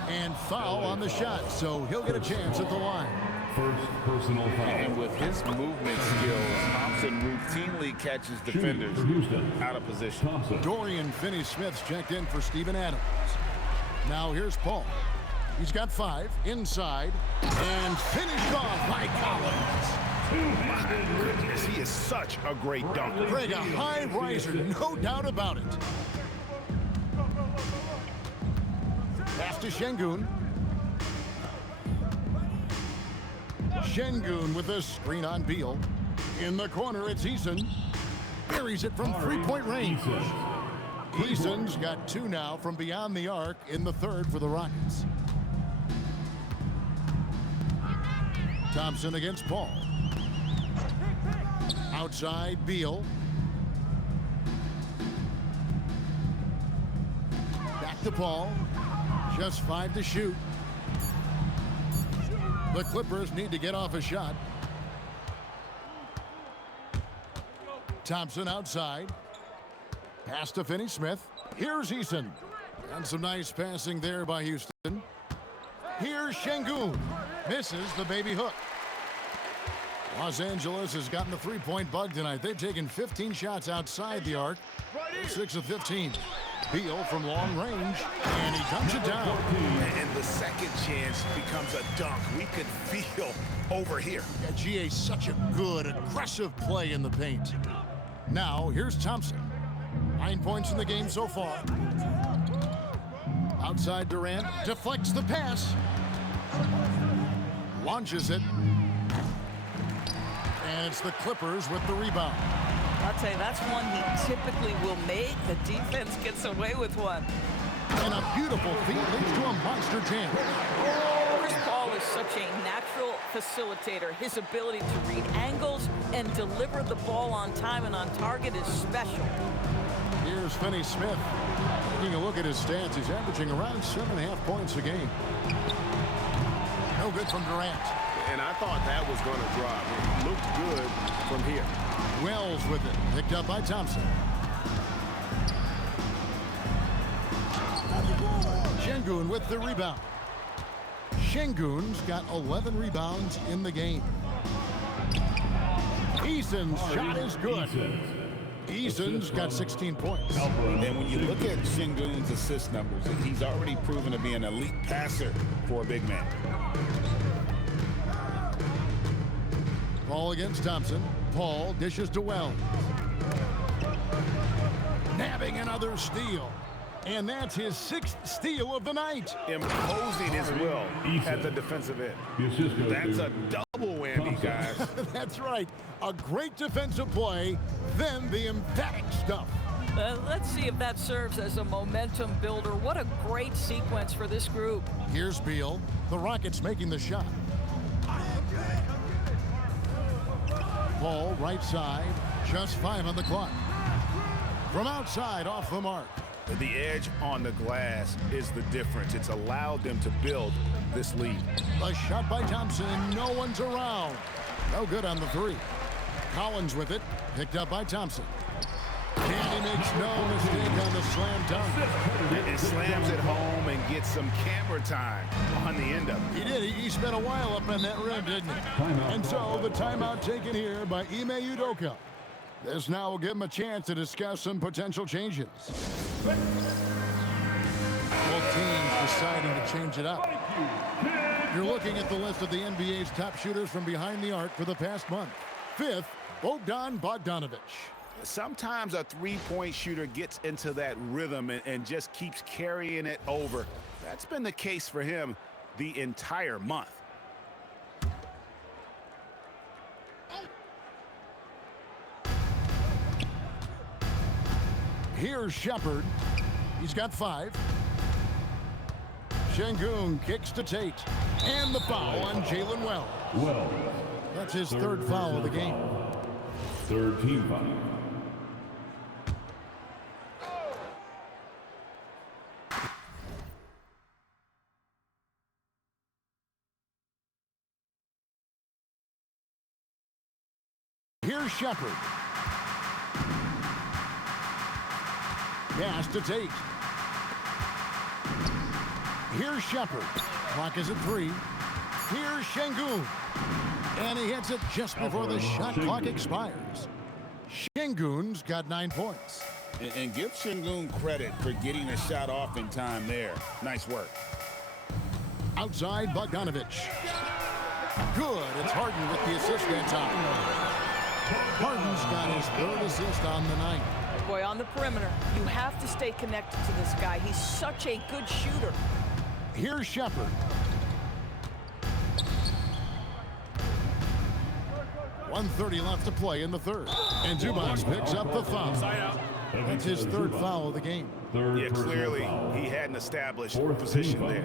And foul on the shot, so he'll get a chance at the line. First personal foul. And with his movement skills, Thompson routinely catches defenders out of position. Dorian Finney-Smith's checked in for Steven Adams. Now here's Paul. He's got 5 inside and finished off by Collins. My goodness, he is such a great dunker. Greg, a high riser, no doubt about it. Pass to Şengün. Şengün with a screen on Beal. In the corner, it's Eason. Buries it from three-point range. Eason's got 2 now from beyond the arc in the third for the Rockets. Thompson against Paul. Outside, Beal. Back to Paul. Just 5 to shoot. The Clippers need to get off a shot. Thompson outside. Pass to Finney-Smith. Here's Eason. And some nice passing there by Houston. Here's Şengün. Misses the baby hook. Los Angeles has gotten the three-point bug tonight. They've taken 15 shots outside the arc. 6 of 15. Beal from long range, and he dunks it down. And the second chance becomes a dunk. We could feel over here. Yeah, GA, such a good, aggressive play in the paint. Now, here's Thompson. 9 points in the game so far. Outside Durant, deflects the pass. Launches it. And it's the Clippers with the rebound. I'll tell you, that's one he typically will make. The defense gets away with one. And a beautiful feed leads to a monster jam. Chris Paul is such a natural facilitator. His ability to read angles and deliver the ball on time and on target is special. Here's Finney-Smith. Taking a look at his stats, he's averaging around 7.5 points a game. No good from Durant. And I thought that was going to drop. It looked good from here. Wells with it, picked up by Thompson. Şengün with the rebound. Şengün's got 11 rebounds in the game. Eason's shot is good. Eason's got 16 points. And when you look at Şengün's assist numbers, he's already proven to be an elite passer for a big man. Paul against Thompson. Paul dishes to Wells. Nabbing another steal. And that's his 6th steal of the night. Imposing his will at the defensive end. That's a double whammy, guys. That's right. A great defensive play, then the emphatic stuff. Let's see if that serves as a momentum builder. What a great sequence for this group. Here's Beal. The Rockets making the shot. Paul, right side, just 5 on the clock. From outside, off the mark. The edge on the glass is the difference. It's allowed them to build this lead. A shot by Thompson, no one's around. No good on the 3. Collins with it, picked up by Thompson. And he makes no mistake on the slam dunk. It slams it home and gets some camera time on the end of it. He did. He spent a while up in that rim, didn't he? And so the timeout taken here by Ime Udoka. This now will give him a chance to discuss some potential changes. Both teams deciding to change it up. You're looking at the list of the NBA's top shooters from behind the arc for the past month. 5th, Bogdanovich. Sometimes a three-point shooter gets into that rhythm and just keeps carrying it over. That's been the case for him the entire month. Here's Shepherd. He's got 5. Şengün kicks to Tate. And the foul on Jalen Wells. Wells. That's his third foul of the game. Third team foul. Here's Shepard. Pass to Tate. Here's Shepard. Clock is at 3. Here's Şengün. And he hits it just before the shot clock expires. Şengün's got 9 points. And give Şengün credit for getting a shot off in time there. Nice work. Outside Bogdanović. Good. It's Harden with the assist that time. Harden's got his third assist on the night. Boy, on the perimeter, you have to stay connected to this guy. He's such a good shooter. Here's Shepard. .130 left to play in the third. And Zubac picks up the foul. That's his third foul of the game. Yeah, clearly he had an established position there.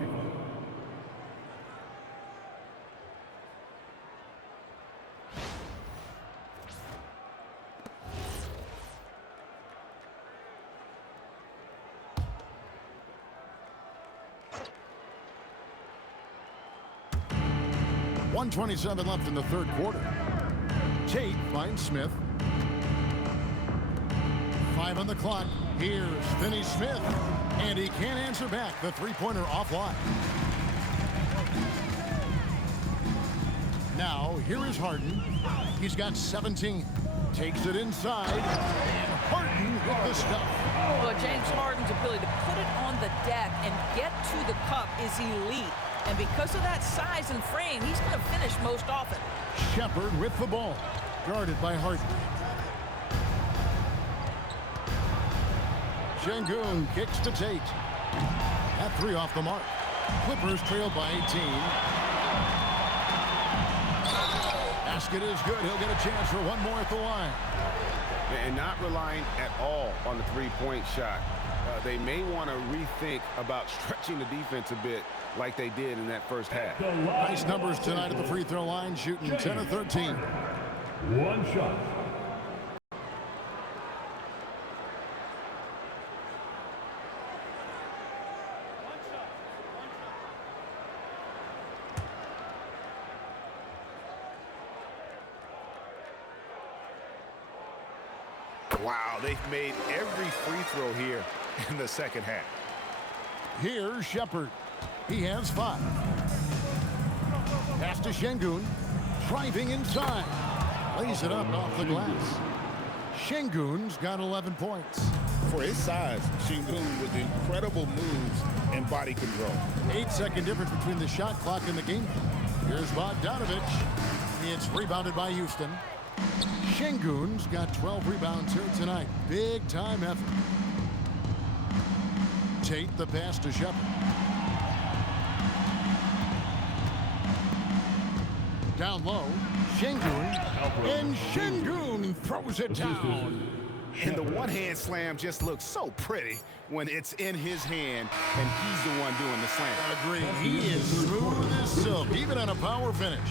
.127 left in the third quarter. Tate finds Smith. 5 on the clock. Here's Finney Smith. And he can't answer back. The three-pointer offline. Now, here is Harden. He's got 17. Takes it inside. And Harden with the stuff. But James Harden's ability to put it on the deck and get to the cup is elite. And because of that size and frame, he's going to finish most often. Shepard with the ball. Guarded by Harden. Şengün kicks to Tate. At 3 off the mark. Clippers trail by 18. Basket is good. He'll get a chance for one more at the line. And not relying at all on the three-point shot. They may want to rethink about stretching the defense a bit like they did in that first half. Nice numbers tonight at the free throw line, shooting 10 of 13. One shot. Wow, they've made every free throw here in the second half. Here's Shepard. He has 5. Pass to Şengün. Driving inside. Lays it up off the glass. Şengün's got 11 points. For his size, Şengün with incredible moves and body control. 8-second difference between the shot clock and the game. Here's Bogdanović. It's rebounded by Houston. Şengün's got 12 rebounds here tonight. Big time effort. Tate the pass to Shepard. Down low, Şengün. And Şengün throws it down. And the one-hand slam just looks so pretty when it's in his hand and he's the one doing the slam. Agreed. He is smooth as silk, even on a power finish.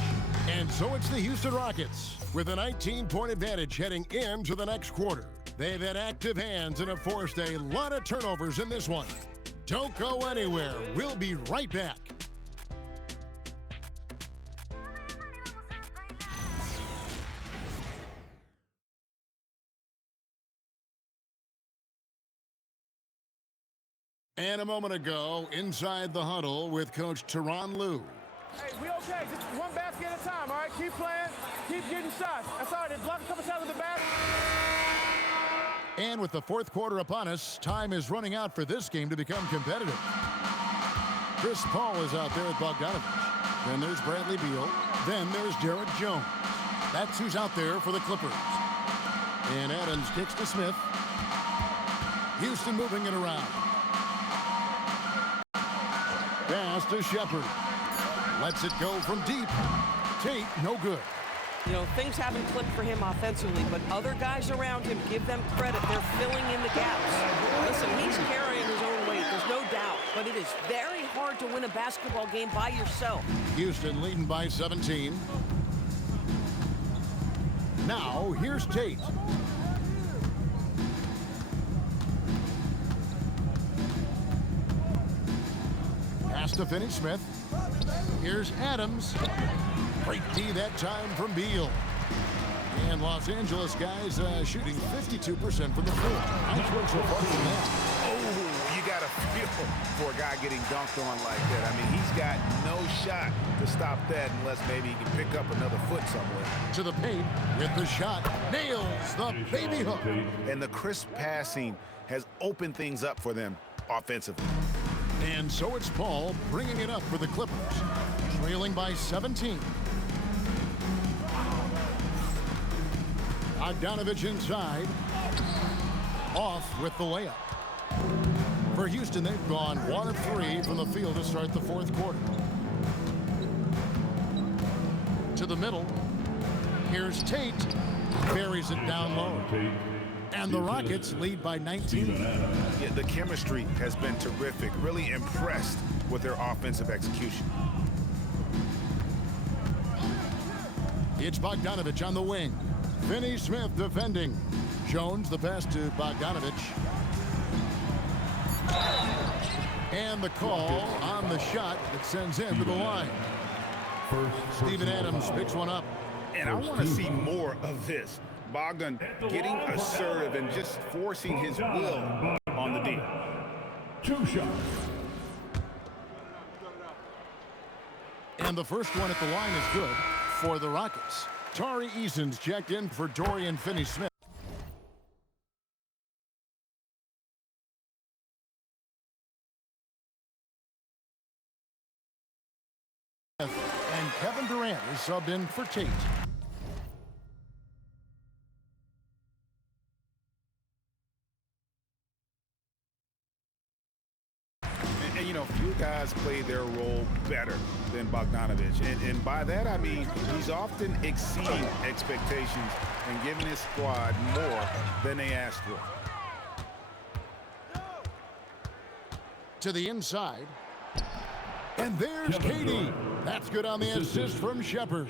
And so it's the Houston Rockets with a 19-point advantage heading into the next quarter. They've had active hands and have forced a lot of turnovers in this one. Don't go anywhere. We'll be right back. And a moment ago, inside the huddle with Coach Tyronn Lue. Hey, we okay. Just one basket at a time, all right? Keep playing. Keep getting shots. That's all right. They block a couple shots with the basket. And with the fourth quarter upon us, time is running out for this game to become competitive. Chris Paul is out there with Bogdanović. Then there's Bradley Beal. Then there's Derek Jones. That's who's out there for the Clippers. And Adams kicks to Smith. Houston moving it around. Pass to Shepard. Lets it go from deep. Tate, no good. You know, things haven't clicked for him offensively, but other guys around him, give them credit. They're filling in the gaps. Listen, he's carrying his own weight. There's There's no doubt, but it is very hard to win a basketball game by yourself. Houston leading by 17. Now, here's Tate. Pass to Finney-Smith. Here's Adams. Great D that time from Beal. And Los Angeles guys shooting 52% from the floor. Nice work so far from that. Oh, you got to feel for a guy getting dunked on like that. I mean, he's got no shot to stop that unless maybe he can pick up another foot somewhere. To the paint with the shot. Nails the baby hook. And the crisp passing has opened things up for them offensively. And so it's Paul bringing it up for the Clippers. Trailing by 17. Bogdanovich inside. Off with the layup. For Houston, they've gone 1 of 3 from the field to start the fourth quarter. To the middle. Here's Tate. Buries it down low. And the Rockets lead by 19. Yeah, the chemistry has been terrific. Really impressed with their offensive execution. It's Bogdanovich on the wing. Finney-Smith defending. Jones the pass to Bogdanovich. And the call on the shot that sends him to the line. Steven Adams picks one up. And I want to see more of this. Bogdan getting assertive and just forcing his will on the D. 2 shots. And the first one at the line is good for the Rockets. Tari Eason's checked in for Dorian Finney-Smith. And Kevin Durant is subbed in for Tate. And, you know, few guys play their role better than Bogdanovich. And by that, I mean he's often exceeding expectations and giving his squad more than they asked for. To the inside. And there's KD. That's good on the assist from Shepard.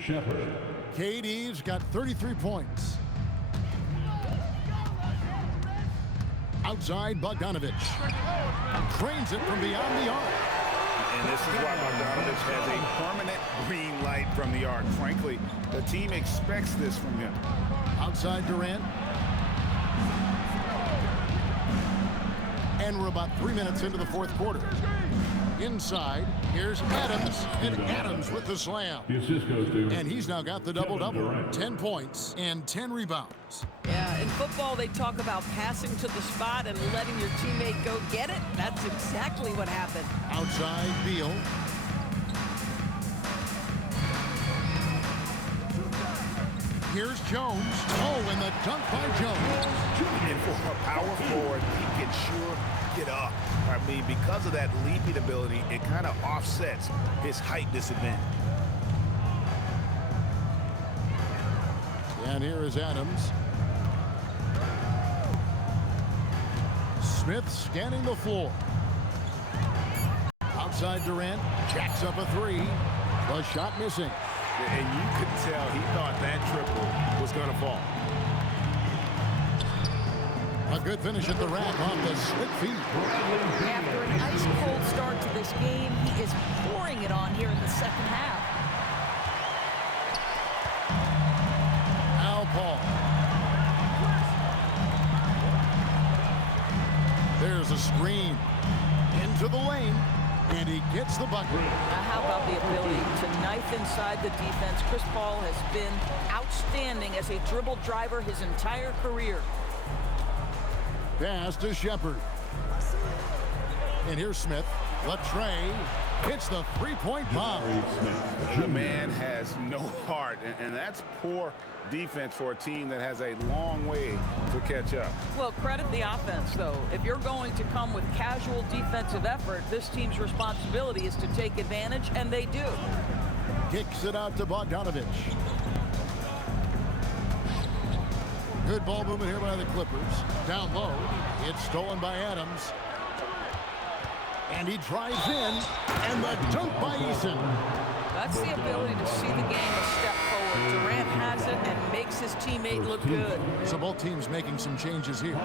KD's got 33 points. Outside Bogdanovich. Cranes it from beyond the arc. And this is why Bogdanovich has a permanent green light from the arc. Frankly, the team expects this from him. Outside Durant. And we're about 3 minutes into the fourth quarter. Inside, here's Adams, and Adams with the slam. And he's now got the double-double. 10 points and 10 rebounds. Yeah, in football, they talk about passing to the spot and letting your teammate go get it. That's exactly what happened. Outside, Beal. Here's Jones. Oh, and the dunk by Jones. And for a power forward, he can sure get up. I mean, because of that leaping ability, it kind of offsets his height disadvantage. And here is Adams. Smith scanning the floor. Outside Durant, jacks up a 3. The shot missing. And you could tell he thought that triple was going to fall. A good finish at the rack off the slick feet. After an ice-cold start to this game, he is pouring it on here in the second half. Al Paul. There's a screen. Into the lane. And he gets the bucket. Now, how about the ability to knife inside the defense? Chris Paul has been outstanding as a dribble driver his entire career. Pass to Shepard. And here's Smith. Latrey hits the three-point bomb. The man has no heart, and that's poor defense for a team that has a long way to catch up. Well, credit the offense, though. If you're going to come with casual defensive effort, this team's responsibility is to take advantage, and they do. Kicks it out to Bogdanovich. Good ball movement here by the Clippers. Down low. It's stolen by Adams. And he drives in, and the dunk by Eason. That's the ability to see the game a step forward. Durant has it and makes his teammate look good. So both teams making some changes here.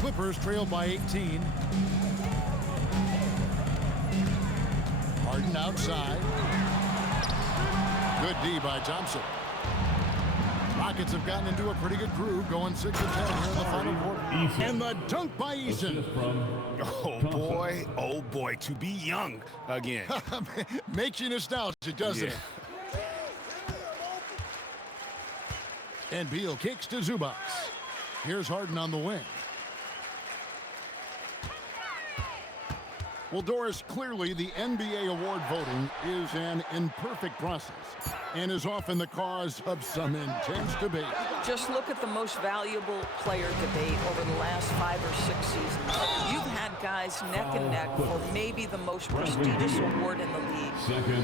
Clippers trail by 18. Harden outside. Good D by Thompson. Rockets have gotten into a pretty good groove, going 6 of 10 here in the final quarter. And the dunk by Eason. Oh boy, to be young again. Makes you nostalgic, doesn't it? And Beal kicks to Zubac. Here's Harden on the wing. Well, Doris, clearly the NBA award voting is an imperfect process and is often the cause of some intense debate. Just look at the most valuable player debate over the last 5 or 6 seasons. You've had guys neck and neck for maybe the most prestigious award in the league.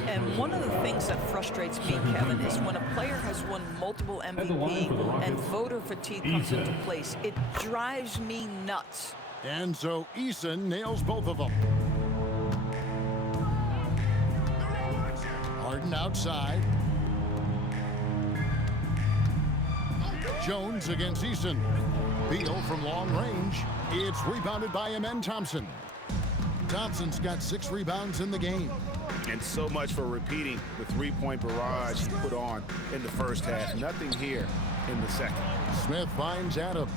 And one of the things that frustrates me, Kevin, is when a player has won multiple MVP and voter fatigue comes into place. It drives me nuts. And so Eason nails both of them. Harden outside. Jones against Eason. Beal from long range. It's rebounded by Amen Thompson. Thompson's got 6 rebounds in the game. And so much for repeating the three-point barrage he put on in the first half. Nothing here in the second. Smith finds Adams.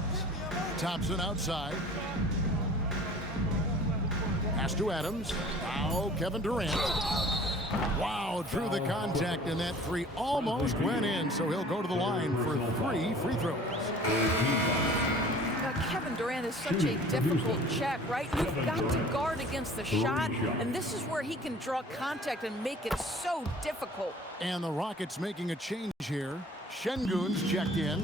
Thompson outside. Pass to Adams. Now Kevin Durant. Wow, drew the contact, and that 3 almost went in, so he'll go to the line for 3 free throws. Now, Kevin Durant is such a difficult check, right? You've got to guard against the shot, and this is where he can draw contact and make it so difficult. And the Rockets making a change here. Şengün's checked in.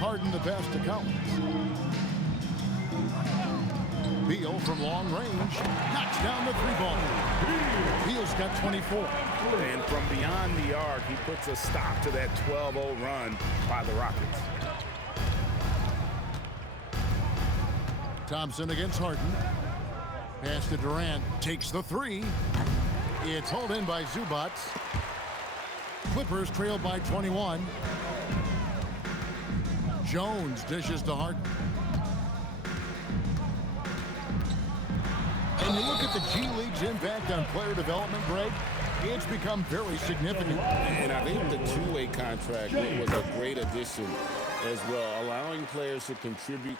Harden the pass to Collins. Beal from long range knocks down the 3-ball. Beal's got 24. And from beyond the arc, he puts a stop to that 12-0 run by the Rockets. Thompson against Harden. Pass to Durant. Takes the 3. It's hauled in by Zubac. Clippers trail by 21. Jones dishes to Harden. And you look at the G League's impact on player development, Greg, it's become very significant. And I think the two-way contract was a great addition as well, allowing players to contribute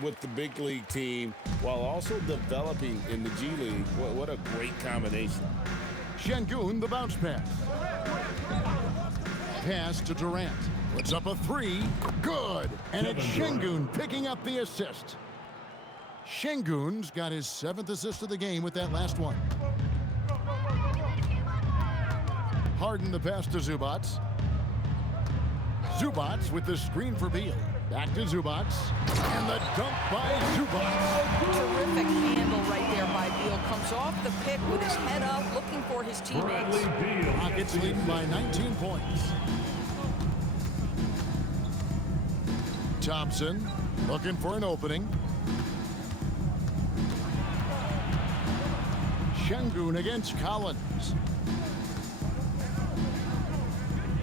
with the big league team while also developing in the G League. What a great combination. Şengün, the bounce pass. Pass to Durant. Puts up a 3. Good. And it's Şengün picking up the assist. Şengün's got his 7th assist of the game with that last one. Harden the pass to Zubac. Zubac with the screen for Beal. Back to Zubac. And the dunk by Zubac. Terrific handle right there by Beal. Comes off the pick with his head up, looking for his teammates. Rockets leading by 19 points. Thompson looking for an opening. Şengün against Collins.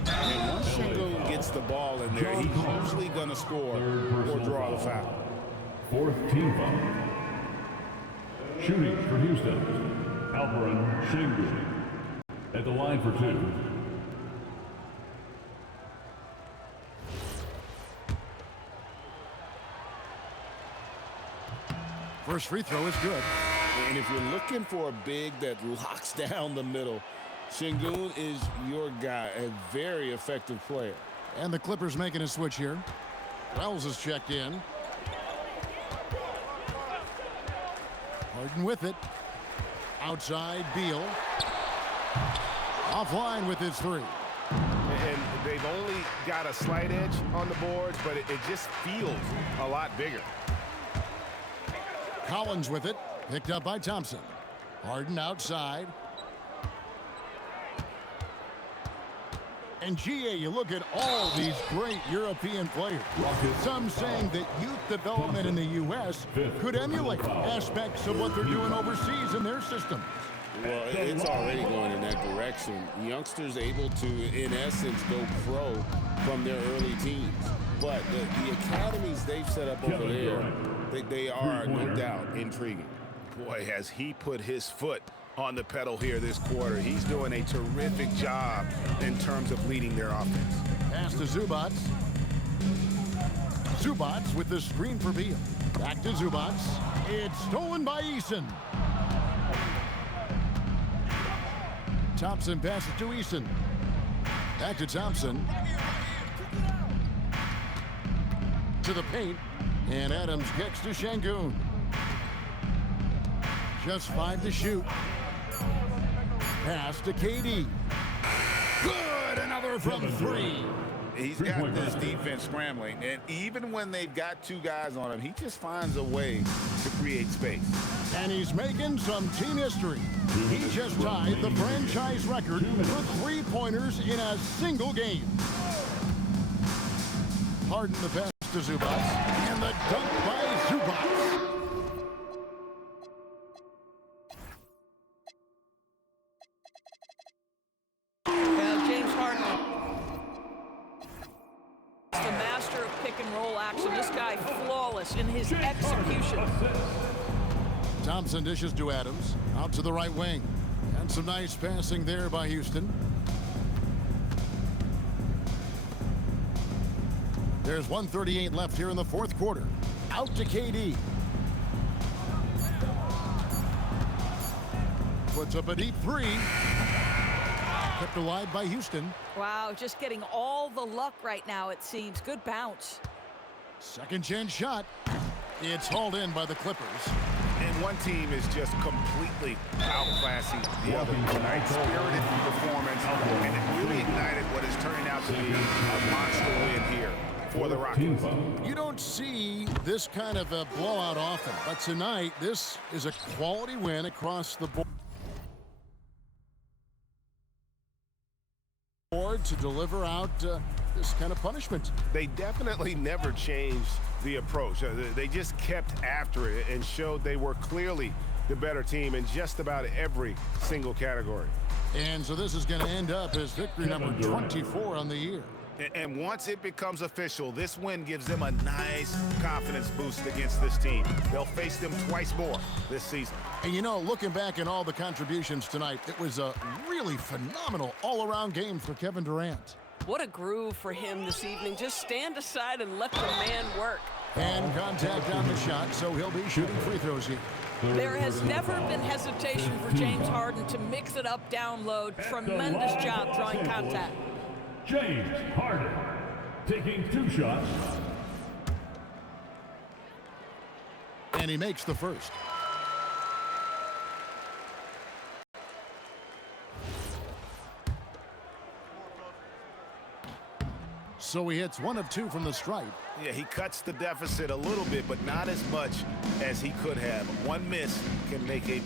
And once Şengün gets the ball in there, he's usually going to score or draw the foul. 4th team foul. Shooting for Houston, Alperen Şengün. At the line for 2. First free throw is good. And if you're looking for a big that locks down the middle, Şengün is your guy, a very effective player. And the Clippers making a switch here. Wells is checked in. Harden with it. Outside, Beal. Offline with his 3. And they've only got a slight edge on the boards, but it just feels a lot bigger. Collins with it. Picked up by Thompson. Harden outside. And GA, you look at all these great European players. Some saying that youth development in the U.S. could emulate aspects of what they're doing overseas in their system. Well, it's already going in that direction. Youngsters able to, in essence, go pro from their early teens. But the academies they've set up over there, they are, no doubt, intriguing. Boy, has he put his foot on the pedal here this quarter. He's doing a terrific job in terms of leading their offense. Pass to Zubats. Zubats with the screen for Beal. Back to Zubats. It's stolen by Eason. Thompson passes to Eason. Back to Thompson. To the paint. And Adams kicks to Şengün. Just 5 to shoot. Pass to KD. Good, another from 3. He's got this defense scrambling, and even when they've got 2 guys on him, he just finds a way to create space. And he's making some team history. He just tied the franchise record for 3-pointers in a single game. Harden the pass to Zubats, and the dunk by Zubats. James Harden, the master of pick and roll action. This guy flawless in his execution. Thompson dishes to Adams, out to the right wing. And some nice passing there by Houston. There's 1:38 left here in the fourth quarter. Out to KD. Puts up a deep 3. Kept alive by Houston. Wow, just getting all the luck right now, it seems. Good bounce. Second chance shot. It's hauled in by the Clippers. And one team is just completely outclassing the other. Tonight's spirited performance, and it really ignited what is turning out to be a monster win here for the Rockets. You don't see this kind of a blowout often, but tonight this is a quality win across the board to deliver out this kind of punishment. They definitely never changed the approach. They just kept after it and showed they were clearly the better team in just about every single category. And so this is going to end up as victory number 24 on the year. And once it becomes official, this win gives them a nice confidence boost against this team. They'll face them twice more this season. And you know, looking back at all the contributions tonight, it was a really phenomenal all-around game for Kevin Durant. What a groove for him this evening. Just stand aside and let the man work. And contact on the shot, so he'll be shooting free throws here. There has never been hesitation for James Harden to mix it up down low. Tremendous job drawing contact. James Harden taking 2 shots. And he makes the first. So he hits 1 of 2 from the stripe. Yeah, he cuts the deficit a little bit, but not as much as he could have. One miss can make a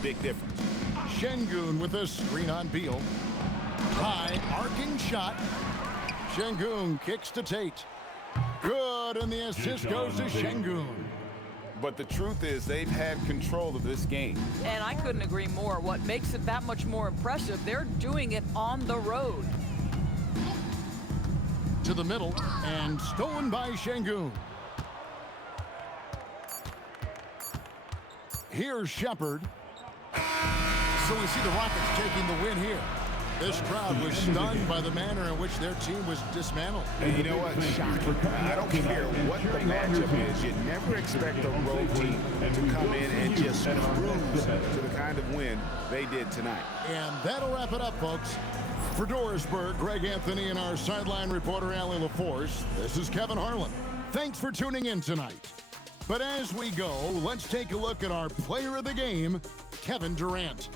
big difference. Şengün with a screen on Beal. High arcing shot. Şengün kicks to Tate. Good, and the assist goes to Şengün. But the truth is they've had control of this game. And I couldn't agree more. What makes it that much more impressive, they're doing it on the road. To the middle, and stolen by Şengün. Here's Shepard. So we see the Rockets taking the win here. This crowd was stunned by the manner in which their team was dismantled. And you know what? Shocking. I don't care what the matchup is. You never expect a road team to come in and just cruise to the kind of win they did tonight. And that'll wrap it up, folks. For Dorisburg, Greg Anthony, and our sideline reporter, Allie LaForce, this is Kevin Harlan. Thanks for tuning in tonight. But as we go, let's take a look at our player of the game, Kevin Durant.